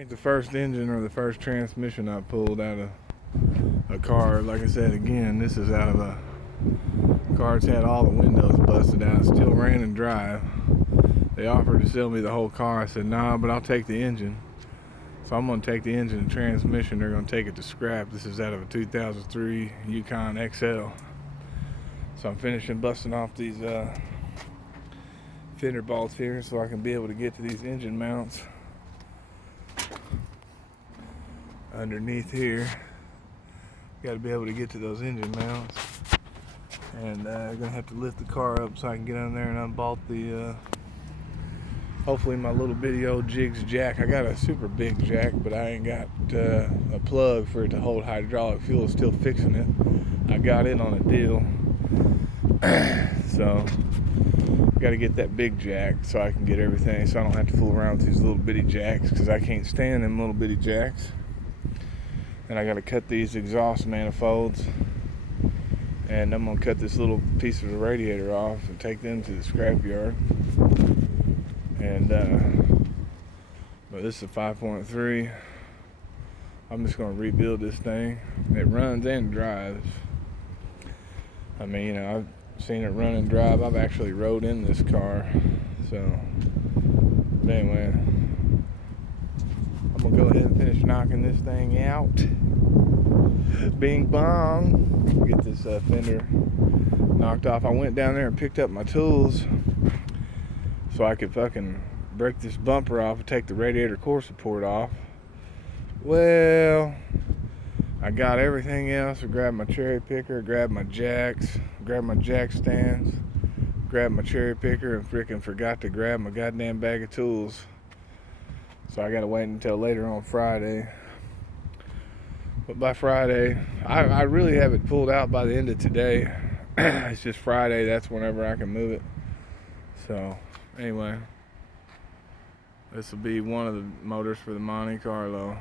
Ain't the first engine or the first transmission I pulled out of a car. Like I said, again, this is out of a car that's had all the windows busted out, still ran and drive. They offered to sell me the whole car. I said, nah, but I'll take the engine. So I'm going to take the engine and transmission. They're going to take it to scrap. This is out of a 2003 Yukon XL. So I'm finishing busting off these fender bolts here so I can be able to get to these engine mounts underneath here. Got to be able to get to those engine mounts, and I'm gonna have to lift the car up so I can get on there and unbolt the hopefully my little bitty old jigs jack. I got a super big jack, but I ain't got a plug for it to hold hydraulic fuel. Still fixing it. I got in on a deal. So got to get that big jack so I can get everything, so I don't have to fool around with these little bitty jacks, because I can't stand them little bitty jacks. And I got to cut these exhaust manifolds, and I'm gonna cut this little piece of the radiator off and take them to the scrap yard. And but this is a 5.3. I'm just gonna rebuild this thing. It runs and drives. I mean, you know, I've seen it run and drive. I've actually rode in this car. So, but anyway, I'm gonna go ahead and finish knocking this thing out. Bing bong. Get this fender knocked off. I went down there and picked up my tools so I could fucking break this bumper off and take the radiator core support off. Well, I got everything else. I grabbed my cherry picker, grabbed my jacks, grabbed my jack stands, grabbed my cherry picker, and freaking forgot to grab my goddamn bag of tools. So I gotta wait until later on Friday. But by Friday, I really have it pulled out by the end of today. It's just Friday, that's whenever I can move it. So anyway, this will be one of the motors for the Monte Carlo.